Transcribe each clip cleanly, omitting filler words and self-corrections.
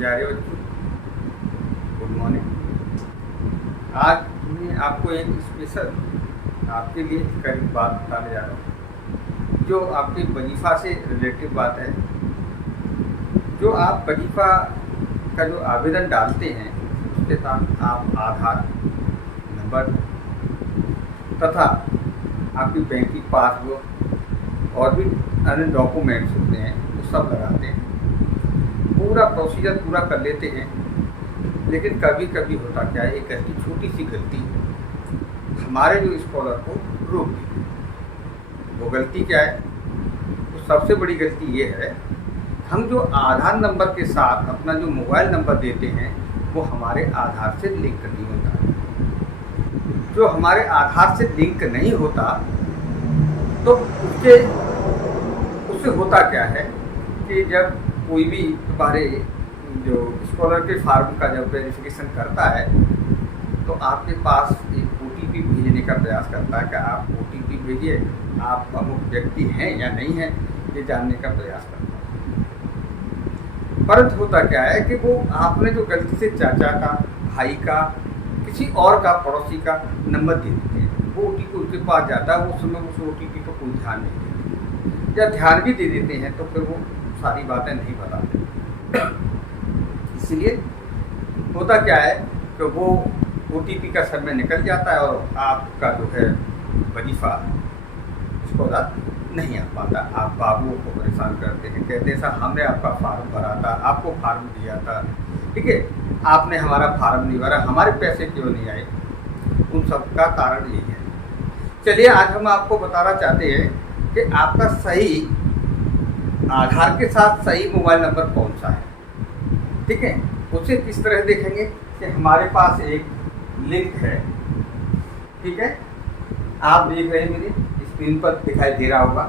प्यारे बच्चों, good morning. आज मैं आपको एक स्पेशल आपके लिए करीब बात बताने जा रहा हूँ जो आपके वजीफ़ा से रिलेटिव बात है। जो आप वजीफ़ा का जो आवेदन डालते हैं उसके साथ आप आधार नंबर तथा आपकी बैंक की पासबुक और भी अन्य डॉक्यूमेंट्स होते हैं वो सब लगाते हैं। पूरा प्रोसीजर पूरा कर लेते हैं, लेकिन कभी कभी होता क्या है, एक ऐसी छोटी सी गलती हमारे जो स्कॉलर को रोक दी। वो गलती क्या है? तो सबसे बड़ी गलती ये है, हम जो आधार नंबर के साथ अपना जो मोबाइल नंबर देते हैं वो हमारे आधार से लिंक नहीं होता है। जो हमारे आधार से लिंक नहीं होता तो उससे होता क्या है कि जब कोई भी तुम्हारे जो स्कॉलर के फार्म का जब वेरिफिकेशन करता है तो आपके पास एक OTP भेजने का प्रयास करता है कि आप OTP भेजिए, आप अमुक व्यक्ति हैं या नहीं हैं, ये जानने का प्रयास करता है। परंतु होता क्या है कि वो आपने जो गलती से चाचा का, भाई का, किसी और का, पड़ोसी का नंबर दे देते हैं, वो OTP उसके पास जाता है, वो उस समय उस OTP को कोई ध्यान नहीं देते, या ध्यान भी दे देते हैं तो फिर वो सारी बातें नहीं बताते। इसलिए होता क्या है कि वो OTP का समय निकल जाता है और आपका जो है वजीफ़ा स्कॉलर नहीं आ पाता। आप बाबुओं को परेशान करते हैं, कहते हैं सर हमने आपका फार्म भरा था, आपको फार्म दिया था, ठीक है, आपने हमारा फार्म नहीं भरा, हमारे पैसे क्यों नहीं आए? उन सब का कारण यही है। चलिए आज हम आपको बताना चाहते हैं कि आपका सही आधार के साथ सही मोबाइल नंबर कौन सा है, ठीक है। उसे किस तरह देखेंगे कि हमारे पास एक लिंक है, ठीक है, आप देख रहे हैं मेरी स्क्रीन पर दिखाई दे रहा होगा,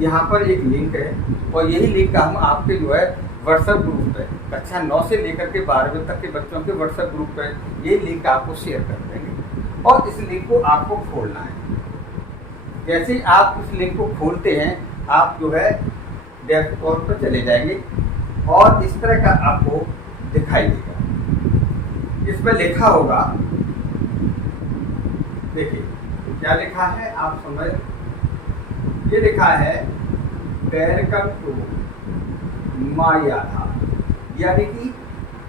यहाँ पर एक लिंक है और यही लिंक हम आपके जो है व्हाट्सएप ग्रुप है, कक्षा 9 से लेकर के 12वीं तक के बच्चों के व्हाट्सएप ग्रुप है, ये लिंक आपको शेयर कर देंगे और इस लिंक को आपको खोलना है। जैसे ही आप इस लिंक को खोलते हैं आप जो है डैशबोर्ड पर चले जाएंगे और इस तरह का आपको दिखाई देगा। इसमें लिखा होगा, देखिए क्या लिखा है आप समझ, ये लिखा है वेलकम टू माय आधार, यानी कि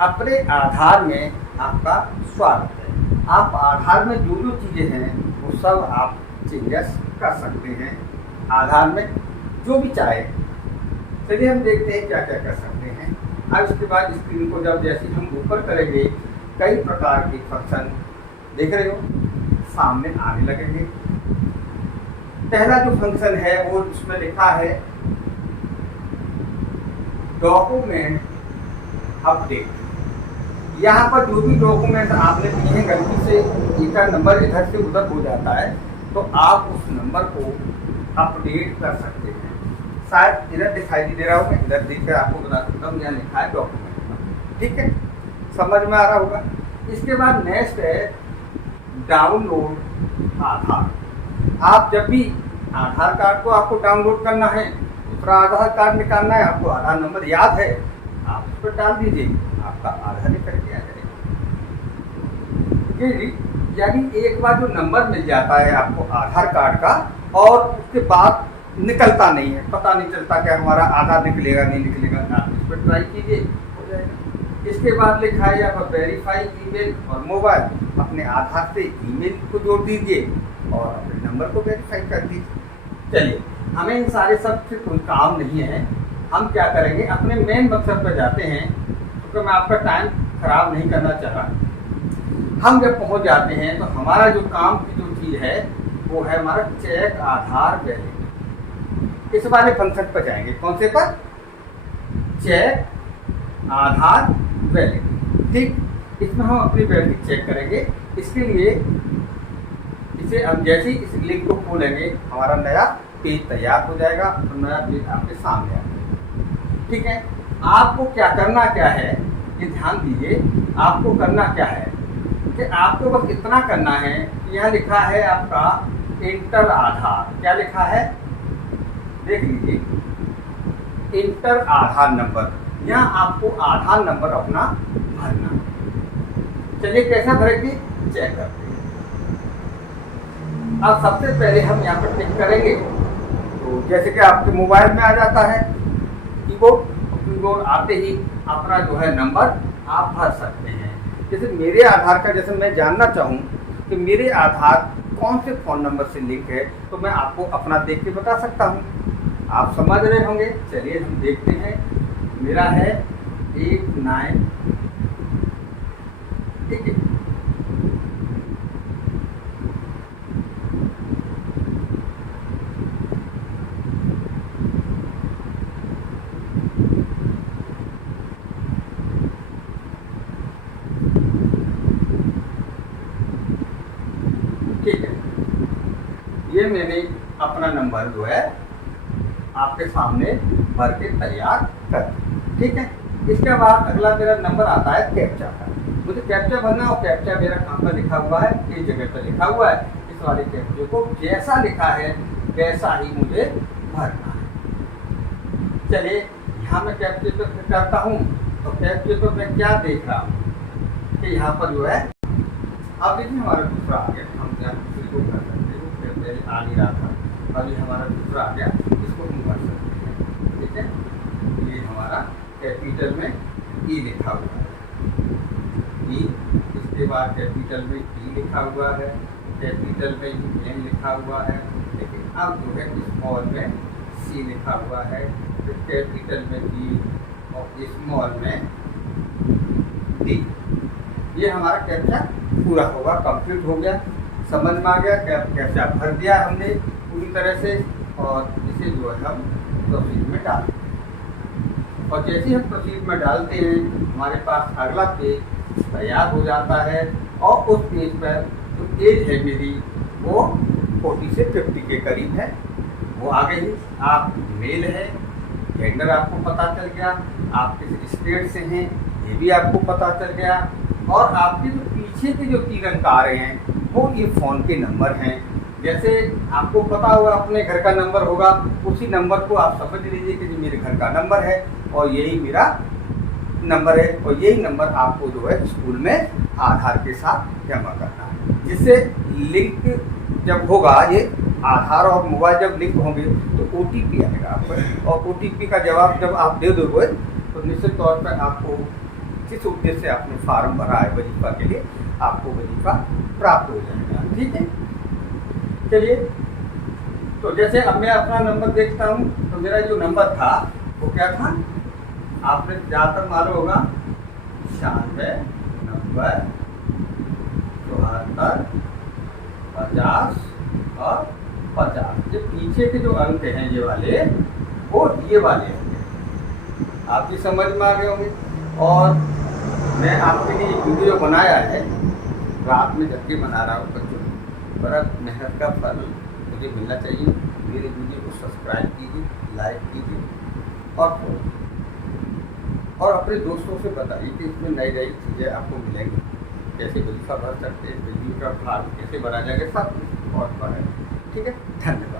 अपने आधार में आपका स्वागत है। आप आधार में जो जो चीज़ें हैं वो सब आप चेंजेस कर सकते हैं, आधार में जो भी चाहे। चलिए हम देखते हैं क्या क्या कर सकते हैं। अब इसके बाद स्क्रीन को जब जैसे हम ऊपर करेंगे कई प्रकार के फंक्शन देख रहे हो सामने आने लगेंगे। पहला जो फंक्शन है वो इसमें लिखा है डॉक्यूमेंट अपडेट। यहाँ पर जो भी डॉक्यूमेंट आपने दिए हैं गलती से इनका नंबर इधर से उधर हो जाता है तो आप उस नंबर को अपडेट कर सकते हैं। शायद इधर दिखाई नहीं दे रहा होगा, इधर देख कर आपको बता सकता हूँ, यहाँ लिखा है डॉक्यूमेंट, ठीक है, समझ में आ रहा होगा। इसके बाद नेक्स्ट है डाउनलोड आधार। आप जब भी आधार कार्ड को आपको डाउनलोड करना है, दूसरा आधार कार्ड निकालना है, आपको आधार नंबर याद है, आप उस पर डाल दीजिए, आपका आधार निकल के आ जाएगा। यानी एक बार जो नंबर मिल जाता है आपको आधार कार्ड का और उसके बाद निकलता नहीं है, पता नहीं चलता कि हमारा आधार निकलेगा नहीं निकलेगा, आप इस पर ट्राई कीजिए, हो जाएगा। इसके बाद लिखा है यहाँ पर वेरीफाई ईमेल और मोबाइल, अपने आधार से ईमेल को जोड़ दीजिए और अपने नंबर को वेरीफाई कर दीजिए। चलिए हमें इन सारे सब से कोई काम नहीं है, हम क्या करेंगे अपने मेन मकसद पर जाते हैं, क्योंकि मैं आपका टाइम खराब नहीं करना चाह रहा। हम जब पहुँच जाते हैं तो हमारा जो काम की जो चीज़ है वो है हमारा चेक आधार वैलिडिटी। इस वाले फंक्शन पर जाएंगे, कौन से पर? चेक आधार वैलिडिटी, ठीक। इसमें हम अपनी वैलिडिटी चेक करेंगे। इसके लिए इसे हम जैसे ही इस लिंक को खोलेंगे हमारा नया पेज तैयार हो जाएगा और नया पेज आपके सामने आ जाएगा, ठीक है। आपको क्या करना क्या है ये ध्यान दीजिए। आपको करना क्या है कि आपको बस इतना करना है, यहाँ लिखा है आपका इंटर आधार, क्या लिखा है देख लीजिए, इंटर आधार नंबर, यहाँ आपको आधार नंबर अपना भरना है। चलिए कैसा भरेंगे चेक करते हैं। अब सबसे पहले हम यहाँ पर टिक करेंगे, तो जैसे कि आपके मोबाइल में आ जाता है कीबोर्ड आते ही अपना जो है नंबर आप भर सकते हैं। जैसे मेरे आधार का, जैसे मैं जानना चाहूँ कि मेरे आधार कौन से फ़ोन नंबर से लिंक है, तो मैं आपको अपना देख के बता सकता हूँ। आप समझ रहे होंगे। चलिए हम देखते हैं। मेरा है 89, ठीक है। ठीक है, ये मैंने अपना नंबर जो है आपके सामने भर के तैयार कर दिया, ठीक है। इसके बाद अगला मेरा नंबर आता है कैप्चा का। मुझे कैप्चा भरना, और कैप्चा मेरा कहाँ पर लिखा हुआ है, इस जगह पर लिखा हुआ है। इस वाले कैप्चे को जैसा लिखा है वैसा ही मुझे भरना है। चलिए यहाँ मैं कैप्चे पर क्लिक करता हूँ, तो कैप्चे पर मैं क्या देख रहा हूँ कि यहाँ पर जो है, अब देखिए हमारा दूसरा आ गया। हम यहाँ को कर सकते हैं, पहले आ नहीं रहा था, अभी हमारा दूसरा आ गया, इसको हम भर सकते हैं, ठीक है। ये हमारा कैपिटल में ई लिखा हुआ है, ई, इसके बाद कैपिटल में टी लिखा हुआ है, कैपिटल में एन लिखा हुआ है, लेकिन अब जो है स्मॉल में सी लिखा हुआ है, फिर कैपिटल में डी और स्मॉल में डी। ये हमारा कैप्चा पूरा होगा, कंप्लीट हो गया, समझ में आ गया। कैप्चा भर दिया हमने पूरी तरह से, और इसे जो है हम प्रोसीड में डाल दें। और जैसे ही हम प्रोसीड में डालते हैं, हमारे पास अगला पेज तैयार हो जाता है, और उस पेज पर जो एज है मेरी वो 40 से 50 के करीब है, वो आ गई। आप मेल है, जेंडर आपको पता चल गया, आप किस स्टेट से हैं ये भी आपको पता चल गया, और आपके जो पीछे के जो 3 अंक आ रहे हैं वो ये फ़ोन के नंबर हैं। जैसे आपको पता होगा अपने घर का नंबर होगा, उसी नंबर को आप समझ लीजिए कि ये मेरे घर का नंबर है और यही मेरा नंबर है, और यही नंबर आपको जो है स्कूल में आधार के साथ जमा करना है। जिससे लिंक जब होगा, ये आधार और मोबाइल जब लिंक होंगे तो OTP आएगा आपको, और OTP का जवाब जब आप दे दोगे तो निश्चित तौर पर आपको किस उद्देश्य से आपने फॉर्म भरा है वजीफा के लिए, आपको वजीफा प्राप्त हो जाएगा, ठीक है। चलिए, तो जैसे अब मैं अपना नंबर देखता हूँ, तो मेरा जो नंबर था वो क्या था, आपने ज़्यादातर मालूम होगा 96 90 74 50 और 50। ये पीछे के जो अंक हैं ये वाले, वो ये वाले हैं, आपकी समझ में आ गए होंगे। और मैं आपके लिए वीडियो बनाया है, रात में जबकि बना रहा हूँ, बच्चों बड़ा मेहनत का फल मुझे मिलना चाहिए। मेरे वीडियो को सब्सक्राइब कीजिए, लाइक कीजिए, और अपने दोस्तों से बताइए कि इसमें नई नई चीज़ें आपको मिलेंगी, कैसे वजीफा भर सकते हैं, बिजली का फॉर्म कैसे भरा जाएगा, सब कुछ बहुत बड़ा है, ठीक है। धन्यवाद।